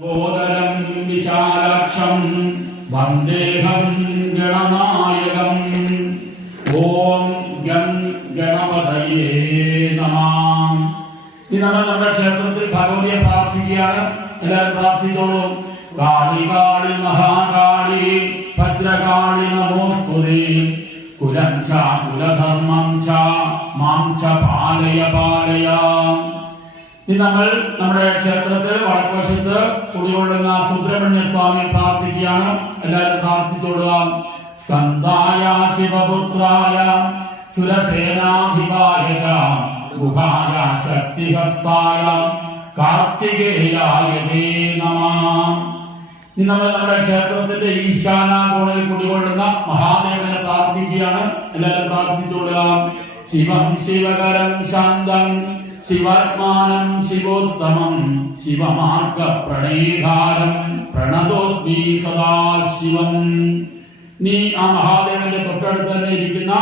ബോധരം വിശാലാക്ഷം വന്ദേഹം ഗണനായകം. ഓം gum ഗണപതയേ നമ. ഇനി നമ്മൾ നമ്മുടെ ക്ഷേത്രത്തിൽ ഭഗവതിയെ പ്രാർത്ഥിക്കുകയാണ്. എല്ലാവരും പ്രാർത്ഥിച്ചോളൂ. കാളി കാളി മഹാകാളി ഭദ്രകാളി നമോസ്തുതി. കുലം ച കുലധർമ്മം ച മാം ച പാലയ പാലയ. ഇനി നമ്മൾ നമ്മുടെ ക്ഷേത്രത്തിൽ വടക്കുവശത്ത് കുടികൊള്ളുന്ന സുബ്രഹ്മണ്യ സ്വാമിയെ പ്രാർത്ഥിക്കുകയാണ്. എല്ലാവരും പ്രാർത്ഥിച്ചോളുക സ്കന്ധായ ശിവപുത്രായ സുരസേനാധിപായക ഗുഹായ ശക്തിഹസ്തായ കാർത്തികേയായ ഇനി നമ്മൾ നമ്മുടെ ക്ഷേത്രത്തിന്റെ ഈശാന കോണിൽ കുടികൊള്ളുന്ന മഹാദേവനെ പ്രാർത്ഥിക്കുകയാണ്. എല്ലാവരും പ്രാർത്ഥിച്ചോളുക ശിവം ശിവകരം ശാന്തം ശിവാത്മാനം ശിവോത്തമം ശിവമാർഗ പ്രണീധാരം പ്രണതോസ്മി സദാശിവം. നീ ആ മഹാദേവന്റെ തൊട്ടടുത്ത് തന്നെ ഇരിക്കുന്ന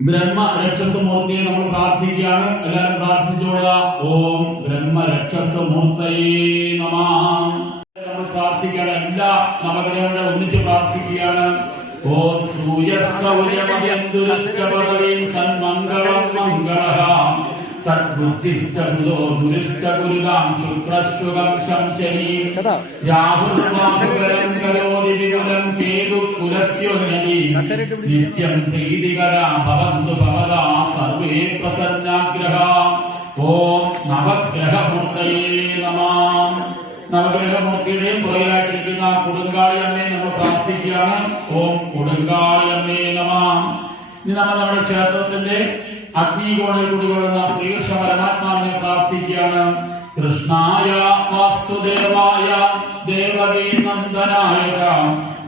ബ്രഹ്മ രക്ഷസമൂർത്തിയെ നമ്മൾ പ്രാർത്ഥിക്കുകയാണ്. എല്ലാവരും പ്രാർത്ഥിച്ചോളുക. ഓം ബ്രഹ്മ രക്ഷസമൂർത്തയേ നമ. നമ്മൾ പ്രാർത്ഥിക്കുകയാണ്. എല്ലാ നവഗ്രഹങ്ങളെ ഒന്നിച്ച് പ്രാർത്ഥിക്കുകയാണ്. ഓം സൂര്യസൗര്യമതിയന്തുരുഷ്ടപദവീം സന്മംഗളം മംഗളം സദ്ബുദ്ധിഷ്ട ബുധോ ദുരിഷ്ട ഗുരുതാം ശുക്രശ്വകം ശംശനീം രാഹുർവാസുകരം കരോതി വിപുലം കേതു പുലസ്യോനദീ നിത്യം പ്രീതികരാ ഭവന്തു ഭവതാ സർവേ പ്രസന്നാഗ്രഹ. ഓം നവഗ്രഹമൂർത്തയേ നമാം നവഗ്രഹമൂർത്തിയുടെയും പുറകിലായിട്ടിരിക്കുന്ന കൊടുങ്കാളി അമ്മയെ നമ്മൾ പ്രാർത്ഥിക്കുകയാണ്. ഓം കൊടുങ്കാളി അമ്മേ നമാം. ഇനി നമ്മൾ നമ്മുടെ ക്ഷേത്രത്തിന്റെ അഗ്നികോണിൽ കുടികൊള്ളുന്ന ശ്രീകൃഷ്ണ പരമാത്മാവിനെ പ്രാർത്ഥിക്കുകയാണ്. കൃഷ്ണായ വാസുദേവായ ദേവകീ നന്ദനായ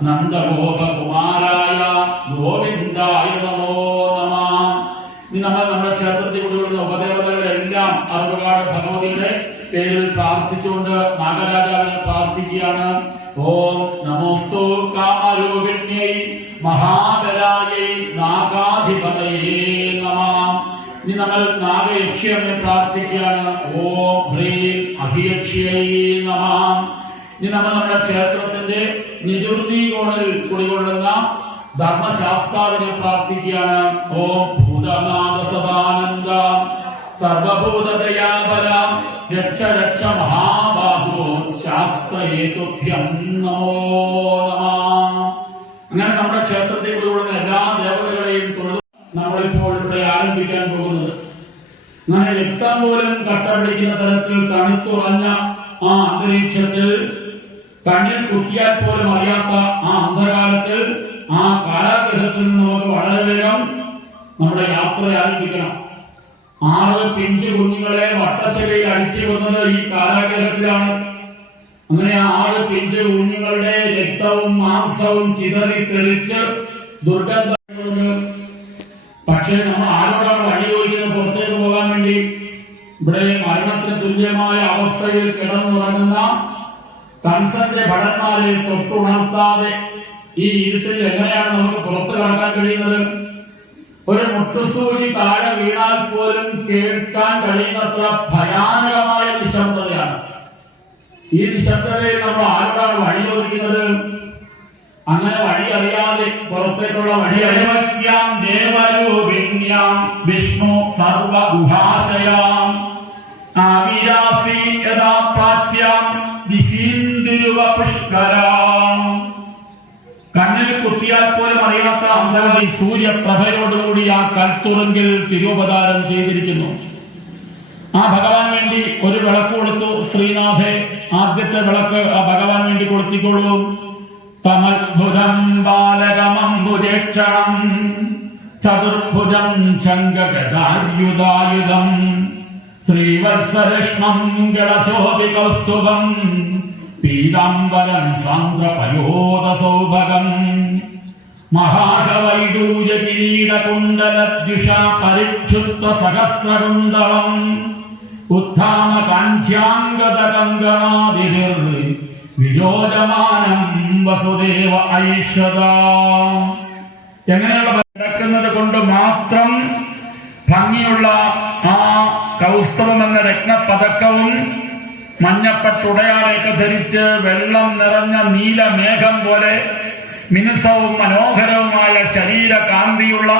നന്ദഗോപകുമാരായ ഗോവിന്ദായ നമോ നമ. ഇനി നമ്മൾ നമ്മുടെ ക്ഷേത്രത്തിൽ കുടികൊള്ളുന്ന ഉപദേവതകളെല്ലാം എല്ലാം അറിവുകാട് ഭഗവതിയുടെ പേരിൽ പ്രാർത്ഥിച്ചുകൊണ്ട് നാഗരാജാവിനെ പ്രാർത്ഥിക്കുകയാണ്. ഓം നമോസ്തു കാമരൂപിണ്യൈ മഹാബലായൈ നാഗാധിപതയേ. ഇനി നമ്മൾ നാഗയക്ഷിയമ്മെ പ്രാർത്ഥിക്കുകയാണ്. ഓം ഹ്രീം അഹിയക്ഷിയൈ നമാം ഇനി നമ്മൾ നമ്മുടെ ക്ഷേത്രത്തിന്റെ നിജുർത്തി കോണിൽ കുടികൊള്ളുന്ന ധർമ്മശാസ്താവിനെ പ്രാർത്ഥിക്കുകയാണ്. ഓം ഭൂതനാഥ സദാനന്ദ. സർവഭൂതദയാപര രക്ഷ രക്ഷ മഹാബാഹു അങ്ങനെ രക്തം പോലും കട്ട പിടിക്കുന്ന തരത്തിൽ തണുത്തുറഞ്ഞ ആ അന്തരീക്ഷത്തിൽ കണ്ണിൽ കുത്തിയാൽ പോലും അറിയാത്ത ആ അന്ധകാലത്തിൽ ആ കാലാഗ്രഹത്തിൽ നിന്ന് നമുക്ക് വളരെ വേഗം നമ്മുടെ യാത്ര ആരംഭിക്കണം. ആറ് പിഞ്ചു കുഞ്ഞുങ്ങളെ വട്ടശിലയിൽ അടിച്ചു കൊന്നത് ഈ കാലാഗ്രഹത്തിലാണ്. അങ്ങനെ ആറ് പിഞ്ചു കുഞ്ഞുങ്ങളുടെ രക്തവും മാംസവും ചിതറി തെളിച്ച് ദുർഗന്ധ പക്ഷേ നമ്മൾ ആരോടാണ് ഇവിടെ മരണത്തിന് തുല്യമായ അവസ്ഥയിൽ കിടന്നുറങ്ങുന്ന കൺസന്റെ ഭടന്മാരെ തൊട്ടുണർത്താതെ ഈ ഇരുട്ടിൽ എങ്ങനെയാണ് നമുക്ക് പുറത്തു കടക്കാൻ കഴിയുന്നത്? ഒരു മുട്ടുസൂചി താഴെ വീണാൽ പോലും കേൾക്കാൻ കഴിയുന്നത്ര ഭയാനകമായ നിശബ്ദതയാണ്. ഈ നിശബ്ദതയിൽ നമ്മൾ ആരോടാണ് വഴി ചോദിക്കുന്നത്? അങ്ങനെ വഴി അറിയാതെ പുറത്തേക്കുള്ള വഴി അറിയാം ദേവരോ വിഷ്ണു സർവഗുഹാശയാം. കണ്ണിൽ കുത്തിയാൽ പോലും അറിയാത്ത അന്തരതി സൂര്യപ്രഭയോടുകൂടി ആ കൽത്തുറങ്കിൽ തിരുവപതാരം ചെയ്തിരിക്കുന്നു. ആ ഭഗവാൻ വേണ്ടി ഒരു വിളക്ക് കൊടുത്തു. ശ്രീനാഥെ ആദ്യത്തെ വിളക്ക് ആ ഭഗവാൻ വേണ്ടി കൊടുത്തിക്കൊള്ളൂ തമത്ഭുതം ബാലകമംബുജേക്ഷണം ചതുർഭുജം ശങ്കഗായുധായുധം ശ്രീവത്സരഷ്മം ഗളശോതി കൗസ്തുഭം പീതാംബരം സാന്ദ്രപയോദസൗഭഗം മഹാകവൈഡൂയകിരീടകുണ്ടലദ്വിഷാ പരിക്ഷുപ്ത സഹസ്രകുണ്ടളം ഉത്ഥാന കാഞ്ചാംഗത കങ്കണാതിരിർ വിരോചമാനം വസുദേവ ഐശ്വത എങ്ങനെയുള്ള കിടക്കുന്നത് കൊണ്ട് മാത്രം ഭംഗിയുള്ള കൗസ്തവം എന്ന രത്നപതക്കവും മഞ്ഞപ്പട്ടുടയാടയൊക്കെ ധരിച്ച് വെള്ളം നിറഞ്ഞ നീലമേഘം പോലെ മിനുസവും മനോഹരവുമായ ശരീരകാന്തിയുള്ള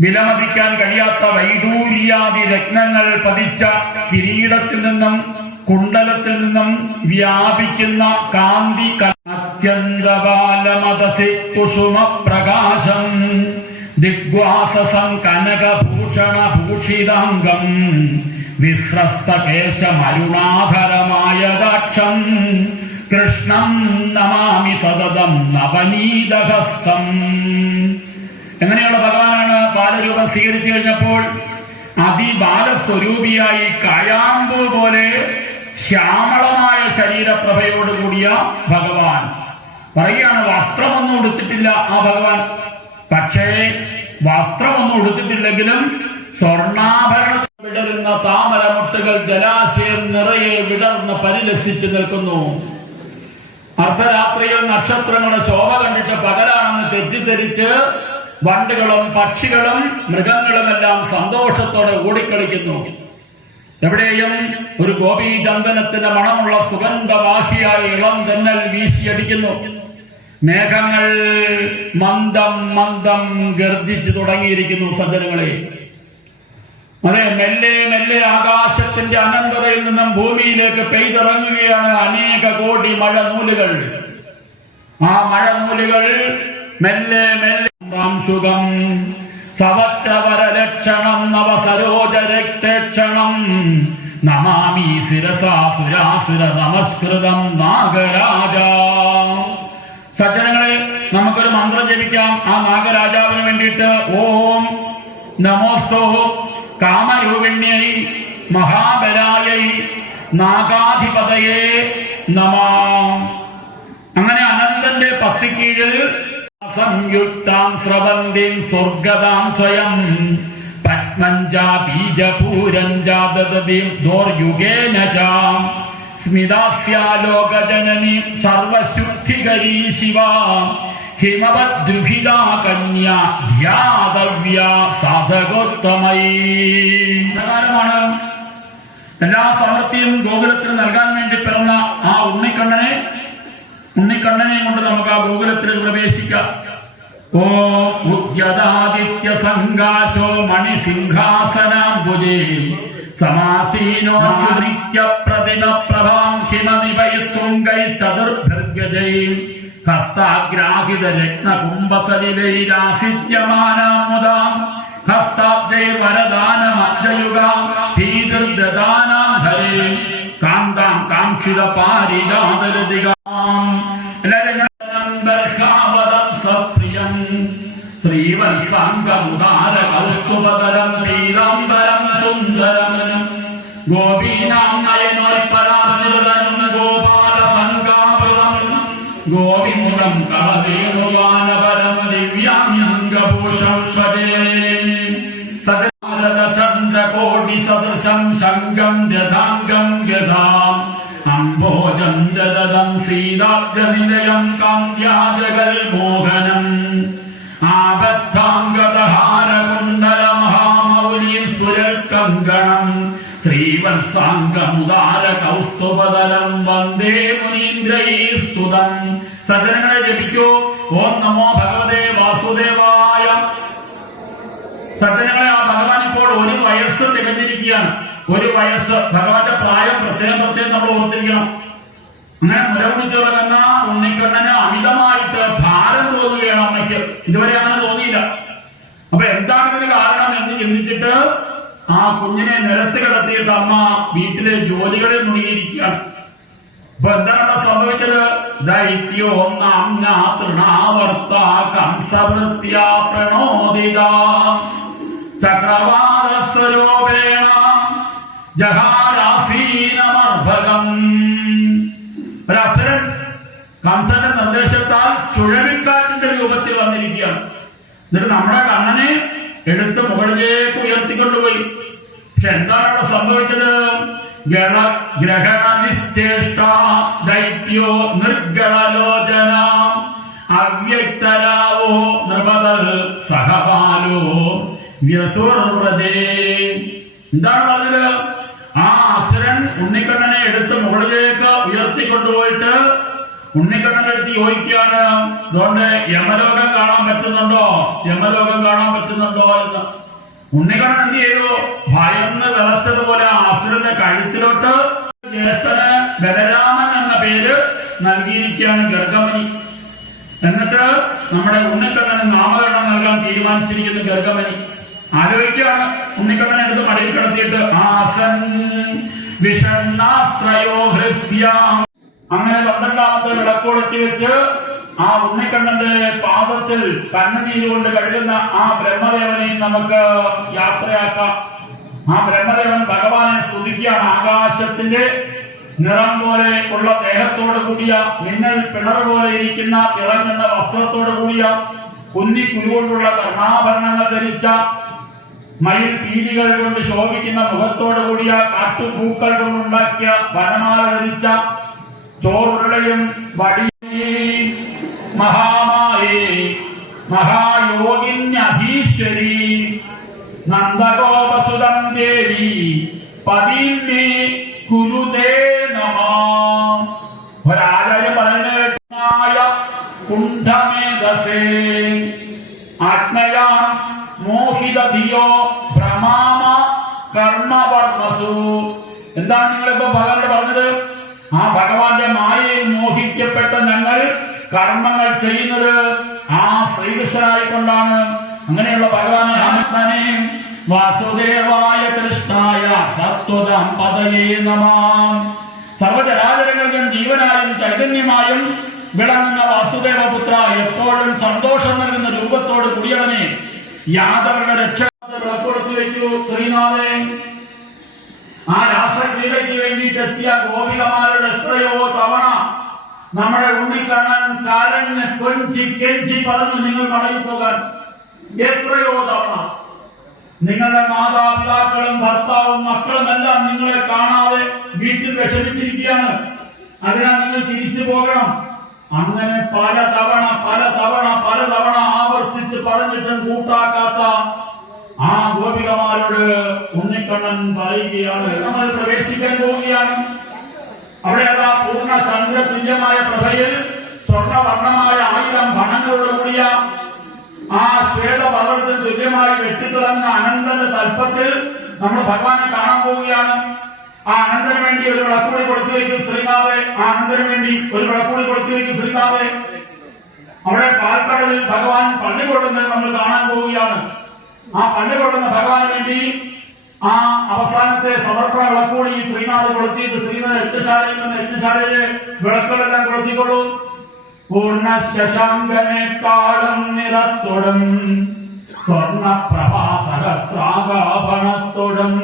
വിലമതിക്കാൻ കഴിയാത്ത വൈഡൂര്യാദി രത്നങ്ങൾ പതിച്ച കിരീടത്തിൽ നിന്നും കുണ്ടലത്തിൽ നിന്നും വ്യാപിക്കുന്ന കാന്തി അത്യന്തപാലമതസി കുസുമ പ്രകാശം ദിഗ്വാസസം കനകഭൂഷണ ഭൂഷിതംഗം വിസ്രസ്ത കേശമരുണാധരമായ ദാക്ഷം കൃഷ്ണം നമാമി സതതം നവനീതഹസ്തം. എങ്ങനെയുള്ള ഭഗവാനാണ് ബാലരൂപം സ്വീകരിച്ചു കഴിഞ്ഞപ്പോൾ അതിബാലസ്വരൂപിയായി കായാമ്പു പോലെ ശ്യാമളമായ ശരീരപ്രഭയോടുകൂടിയ ഭഗവാൻ. പറയുകയാണ് വസ്ത്രമൊന്നും ഉടുത്തിട്ടില്ല ആ ഭഗവാൻ. പക്ഷേ വസ്ത്രമൊന്നും ഉടുത്തിട്ടില്ലെങ്കിലും സ്വർണാഭരണ വിടരുന്ന താമരമുട്ടുകൾ ജലാശയം നിറയെ വിടർന്ന് പരിലസിച്ചു നിൽക്കുന്നു. അർദ്ധരാത്രിയിൽ നക്ഷത്രങ്ങളുടെ ശോഭ കണ്ടിട്ട് പകലാണെന്ന് തെറ്റിദ്ധരിച്ച് വണ്ടുകളും പക്ഷികളും മൃഗങ്ങളുമെല്ലാം സന്തോഷത്തോടെ ഓടിക്കളിക്കുന്നു. എവിടെയും ഒരു ഗോപീചന്ദനത്തിന്റെ മണമുള്ള സുഗന്ധവാഹിയായ ഇളം തെന്നൽ വീശിയടിക്കുന്നു. മേഘങ്ങൾ മന്ദം മന്ദം ഗർജിച്ചു തുടങ്ങിയിരിക്കുന്നു സജ്ജനങ്ങളെ. അതെ മെല്ലെ മെല്ലെ ആകാശത്തിന്റെ അനന്തതയിൽ നിന്നും ഭൂമിയിലേക്ക് പെയ്തിറങ്ങുകയാണ് അനേക കോടി മഴ നൂലുകൾ ആ മഴ നൂലുകൾ മെല്ലെ മെല്ലെ സുഖം സവത്രവരലക്ഷണം നവസരോജ രക്തക്ഷണം. നമാമി ശിരസാസുരാസുര നമസ്കൃതം നാഗരാജ. സജ്ജനങ്ങളെ നമുക്കൊരു മന്ത്രം ജപിക്കാം. ആ നാഗരാജാവിന് വേണ്ടിയിട്ട് ഓം നമോസ്തോ കാമരൂപിണ്യൈ മഹാബലായൈ നാഗാധിപതയെ നമാം. അങ്ങനെ അനന്തന്റെ പത്തിക്കീഴിൽ സംയുക്താം സ്രവന്തി സ്വർഗതാം സ്വയം. പത്മഞ്ചാ ബീജപൂരഞ്ചാദതീം ദോർയുഗേന ചാം. സ്മിതാസ്യാലോകജനനി സർവശുദ്ധികരീ ശിവ ഹിമവദ്രുഹിതാ കന്യ ധ്യാതവ്യ സാധകോത്തമൈ പ്രകാരമാണ് എല്ലാ സമൃദ്ധിയും ഗോകുലത്തിന് നൽകാൻ വേണ്ടി പിറന്ന ആ ഉണ്ണിക്കണ്ണനെ ഉണ്ണിക്കണ്ണനെ കൊണ്ട് നമുക്ക് ആ ഗോകുലത്തിൽ പ്രവേശിക്കാം. ഓ ഉദ്യതാദിത്യ സംഘാശോ മണിസിംഹാസനാംബുജേ. സമാസീനോ നിത്യ പ്രതിമ പ്രഭാം ഹിമനിവൈസ്തുങ്കൈസ്തദുർഭർഗജൈ ഹസ്താഗ്രാഹിത രത്നകുംഭസലിലൈരാസിച്യമാനാം മുദാം ഹസ്താബ്ജൈ വരദാനമജ്ജയുഗാം ഭീതിർദദാനാം ഹരേ കാന്താം കാക്ഷിത പാരിജാതരതികാം ശ്രീവത്സാംഗമുദാര കൽക്കുപതരം പീതാംബരം சதுசம் சங்கம் തികഞ്ഞിരിക്കുകയാണ് ഒരു വയസ്സ് ഭഗവാന്റെ പ്രായം പ്രത്യേകം പ്രത്യേകം നമ്മൾ ഓർത്തിരിക്കണം. അങ്ങനെ മുരവിളിച്ചുറങ്ങുന്ന ഉണ്ണിക്കണ്ണന് അമിതമായിട്ട് ഭാരം തോന്നുകയാണ് അമ്മയ്ക്ക്. ഇതുവരെ അങ്ങനെ തോന്നിയില്ല. അപ്പൊ എന്താണ് ഇതിന് കാരണം എന്ന് ചിന്തിച്ചിട്ട് ആ കുഞ്ഞിനെ നിരത്ത് കിടത്തിയിട്ട് അമ്മ വീട്ടിലെ ജോലികളിൽ മുഴുകിയിരിക്കുകയാണ്. അപ്പൊ എന്താണ് സംഭവിച്ചത്? ദൈത്യോ നാംന തൃണാവർത്ത കംസവൃത്യ പ്രണോദിത ചക്രവാദസ്വരൂപേണ ജഹാരാസീനമർഭകം ഒരക്ഷരൻ കംസന്റെ നിർദ്ദേശത്താൽ ചുഴലിക്കാറ്റിന്റെ രൂപത്തിൽ വന്നിരിക്കുകയാണ്. എന്നിട്ട് നമ്മുടെ കണ്ണനെ എടുത്ത് മുകളിലേക്ക് ഉയർത്തിക്കൊണ്ടുപോയി. പക്ഷെ എന്താണ് അവിടെ സംഭവിച്ചത്? ദൈത്യോ നിർഗളലോചന. അവ്യക്തരാവോ നൃപതൽ സഹപാലോ വ്യസുർവ്രതേ എന്താണ് പറഞ്ഞത്? ഉണ്ണിക്കണ്ണനെ എടുത്ത് മുകളിലേക്ക് ഉയർത്തിക്കൊണ്ടുപോയിട്ട് ഉണ്ണിക്കണ്ണനെടുത്ത് ചോദിക്കുകയാണ് അതുകൊണ്ട് യമലോകം കാണാൻ പറ്റുന്നുണ്ടോ? യമലോകം കാണാൻ പറ്റുന്നുണ്ടോ? എന്ന്. ഉണ്ണിക്കണ്ണൻ എന്ത് ചെയ്തു? ഭയന്ന് വിളച്ചതുപോലെ ആസുരന്റെ കഴുത്തിലോട്ട് ജ്യേഷ്ഠന് ബലരാമൻ എന്ന പേര് നൽകിയിരിക്കുകയാണ് ഗർഗമനി എന്നിട്ട് നമ്മുടെ ഉണ്ണിക്കണ്ണന് നാമകരണം നൽകാൻ തീരുമാനിച്ചിരിക്കുന്നു ഗർഗമണി. ആലോചിക്കുകയാണ് ഉണ്ണിക്കണ്ണൻ എടുത്ത് മടിയിൽ കിടത്തിയിട്ട് ആസൻ അങ്ങനെ പന്ത്രണ്ടാമത്തെ വിളക്കോടത്തി വെച്ച് ആ ഉണ്ണിക്കണ്ണന്റെ പാദത്തിൽ കണ്ണുനീര് കൊണ്ട് കഴുകുന്ന ആ ബ്രഹ്മദേവനെ നമുക്ക് യാത്രയാക്കാം. ആ ബ്രഹ്മദേവൻ ഭഗവാനെ സ്തുതിക്കുകയാണ്. ആകാശത്തിന്റെ നിറം പോലെ ഉള്ള ദേഹത്തോട് കൂടിയ മിന്നൽ പിണർ പോലെ ഇരിക്കുന്ന തിളങ്ങുന്ന വസ്ത്രത്തോട് കൂടിയ കുന്നി കുരുകൊണ്ടുള്ള കർണാഭരണങ്ങൾ ധരിച്ച മയിൽ പീലികൾ കൊണ്ട് ശോഭിക്കുന്ന മുഖത്തോടു കൂടിയ കാട്ടുപൂക്കൾ കൊണ്ടുണ്ടാക്കിയ വനമാല ധരിച്ച ചോറുരുളയും വടി മഹാമായി മഹായോഗിന്യധീശ്വരി നന്ദഗോപസുതം ദേവി പതിമേ കുരുതേ നമ. ഒരാചാര്യം പറയുന്നതായ കുണ്ഠമേധസേ. ആത്മയാ മോഹിതധിയോ ഭ്രമാമ കർമ്മവർണസു എന്താണ് നിങ്ങളിപ്പോ ഭഗവാന്റെ പറഞ്ഞത്? ആ ഭഗവാന്റെ മായയിൽ മോഹിക്കപ്പെട്ട ഞങ്ങൾ കർമ്മങ്ങൾ ചെയ്യുന്നത് ആ ശ്രീകൃഷ്ണനായിക്കൊണ്ടാണ്. അങ്ങനെയുള്ള ഭഗവാനെ ആത്മനെ വാസുദേവായ കൃഷ്ണായ സത്വതം പതയേ നമാം. സർവചരാചരങ്ങൾക്കും ജീവനായും ചൈതന്യമായും വിളങ്ങുന്ന വാസുദേവപുത്ര എപ്പോഴും സന്തോഷം നൽകുന്ന രൂപത്തോട് കൂടിയവനെ യാദവരുടെ രക്ഷ വിളക്കൊടുത്തു വെച്ചു ശ്രീനാഥൻ ആ രാസക്രീഡയ്ക്ക് വേണ്ടിയിട്ട് എത്തിയ ഗോപികമാരുടെ എത്രയോ തവണ നമ്മുടെ ഉണ്ണിക്കണ്ണൻ കരഞ്ഞ് കൊഞ്ചി കെഞ്ചി പറഞ്ഞു നിങ്ങൾ മടങ്ങിപ്പോകാൻ എത്രയോ തവണ. നിങ്ങളുടെ മാതാപിതാക്കളും ഭർത്താവും മക്കളും എല്ലാം നിങ്ങളെ കാണാതെ വീട്ടിൽ വിഷമിച്ചിരിക്കുകയാണ്. അതിനാൽ നിങ്ങൾ തിരിച്ചു പോകണം. അങ്ങനെ പല തവണ പല തവണ പല തവണ ആവർത്തിച്ച് പറഞ്ഞിട്ടും കൂട്ടാക്കാത്ത ആ ഗോപികമാരോട് ഉണ്ണിക്കണ്ണൻ പറയുകയാണ്. നമ്മൾ പ്രവേശിക്കാൻ പോവുകയാണ്. അവിടെ അതാ പൂർണ ചന്ദ്ര ചന്ദ്രതുല്യമായ പ്രഭയിൽ സ്വർണവർണമായ ആയിരം ഭണങ്ങളോട് കൂടിയ ആ ശ്വേതപർവതത്തിൽ തുല്യമായി വെട്ടിത്തുറന്ന അനന്തന്റെ തൽപ്പത്തിൽ നമ്മൾ ഭഗവാനെ കാണാൻ പോവുകയാണ്. ആ അനന്തന് വേണ്ടി ഒരു വിളക്കൂടി കൊടുത്തു വയ്ക്കും ശ്രീനാഥെ ആ അനന്തന് വേണ്ടി ഒരു വിളക്കൂടി കൊടുത്തു വയ്ക്കും ശ്രീനാഥെ അവിടെ പാൽക്കടലിൽ ഭഗവാൻ പള്ളി കൊള്ളുന്നത് നമ്മൾ കാണാൻ പോവുകയാണ്. ആ പള്ളി കൊള്ളുന്ന ഭഗവാന് വേണ്ടി ആ അവസാനത്തെ സമർപ്പണ വിളക്കൂടി ശ്രീനാഥ് കൊളുത്തിയിട്ട് ശ്രീനാഥ് എട്ടുശാലയിൽ നിന്ന് എട്ടുശാലയിലെ വിളക്കുകളെല്ലാം കൊളുത്തിക്കൊള്ളൂ. പൂർണ ശശാങ്കനേക്കാളും നിറത്തോടും. സ്വർണ സഹസ്രാകാഭരണത്തോടും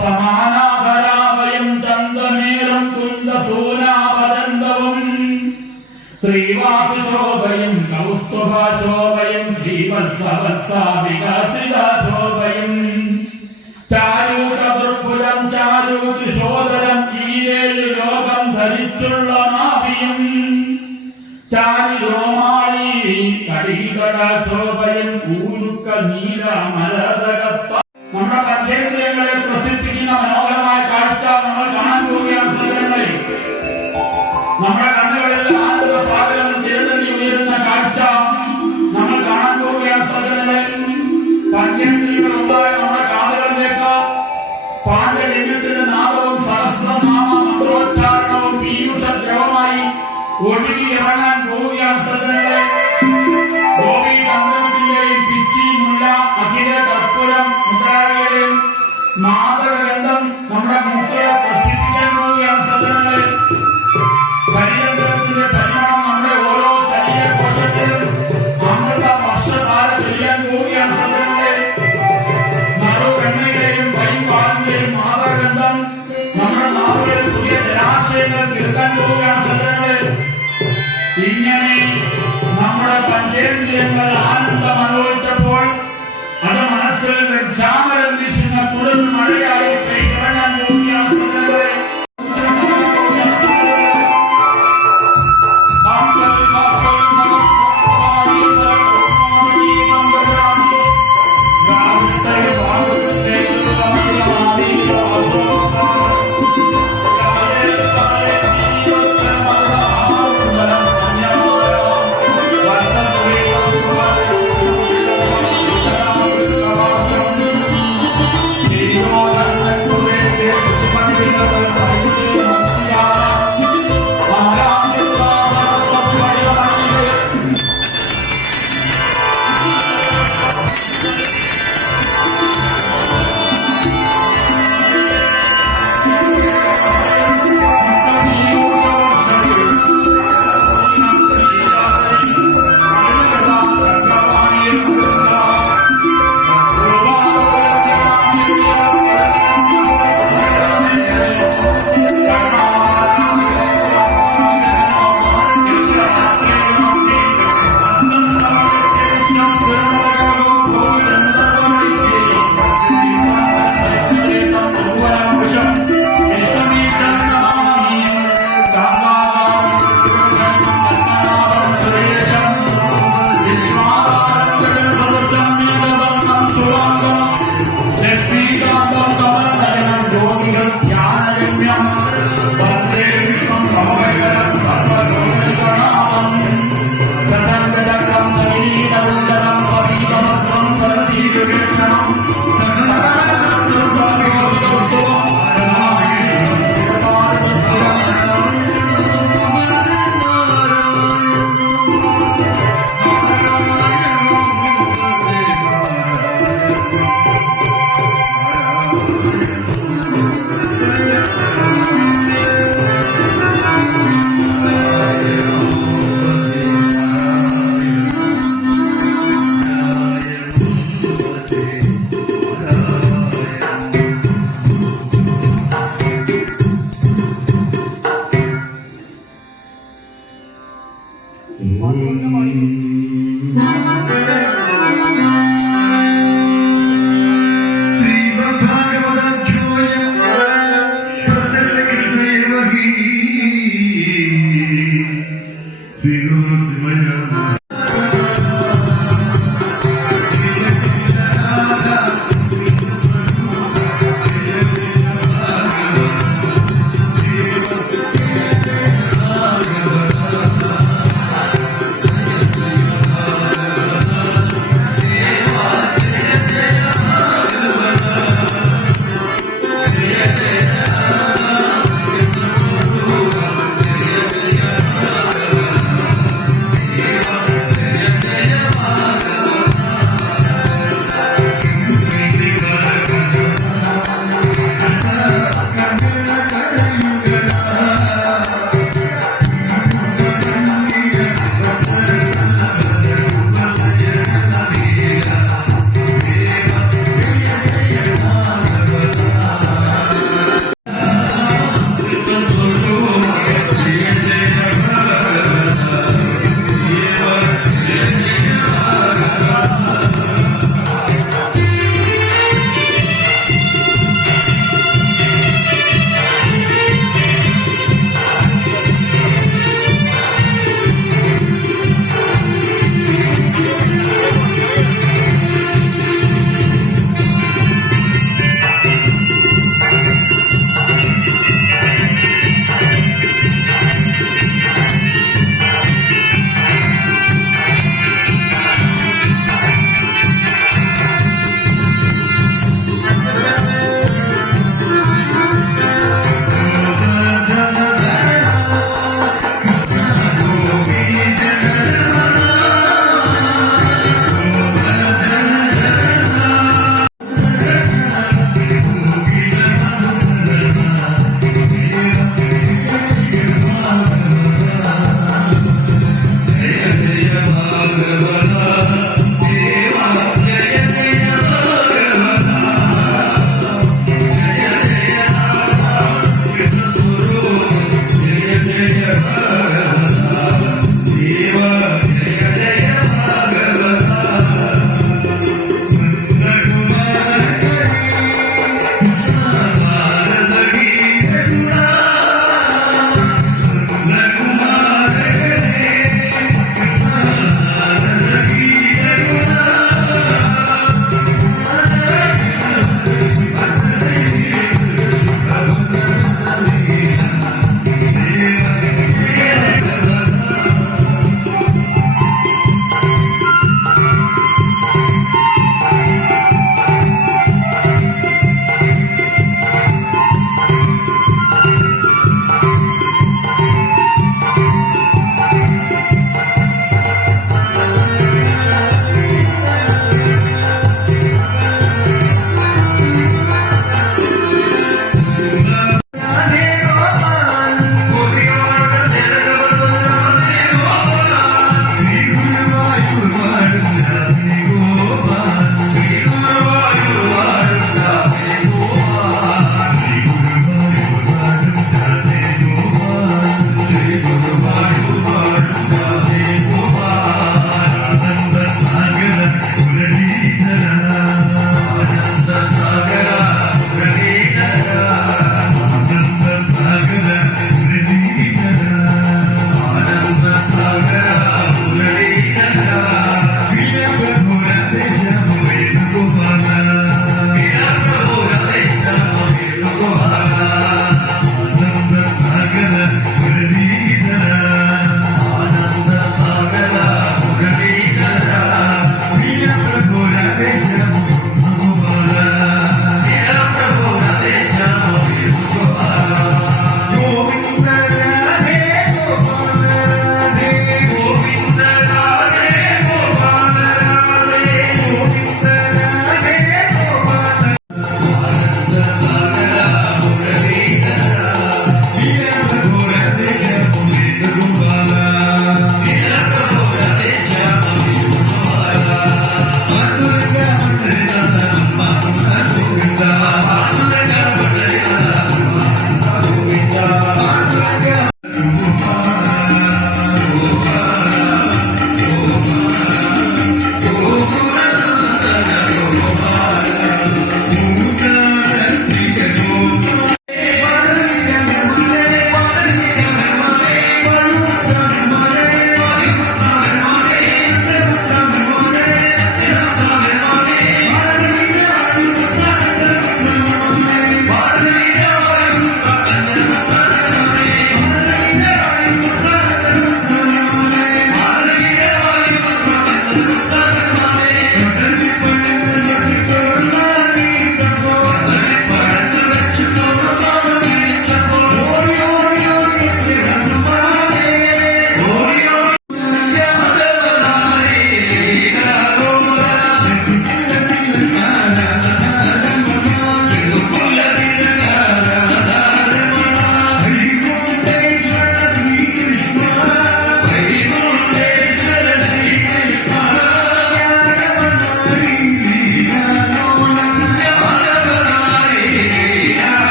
സമാനാധരാവയം ചന്ദനേരം ശ്രീവാസുശോഭയും കൗസ്തുഭശോഭയും ചാരൂതിശോധരം ചാരിരോമാളി കടികടശോഭയും ഊരുക്ക നീല മരതകസ്ത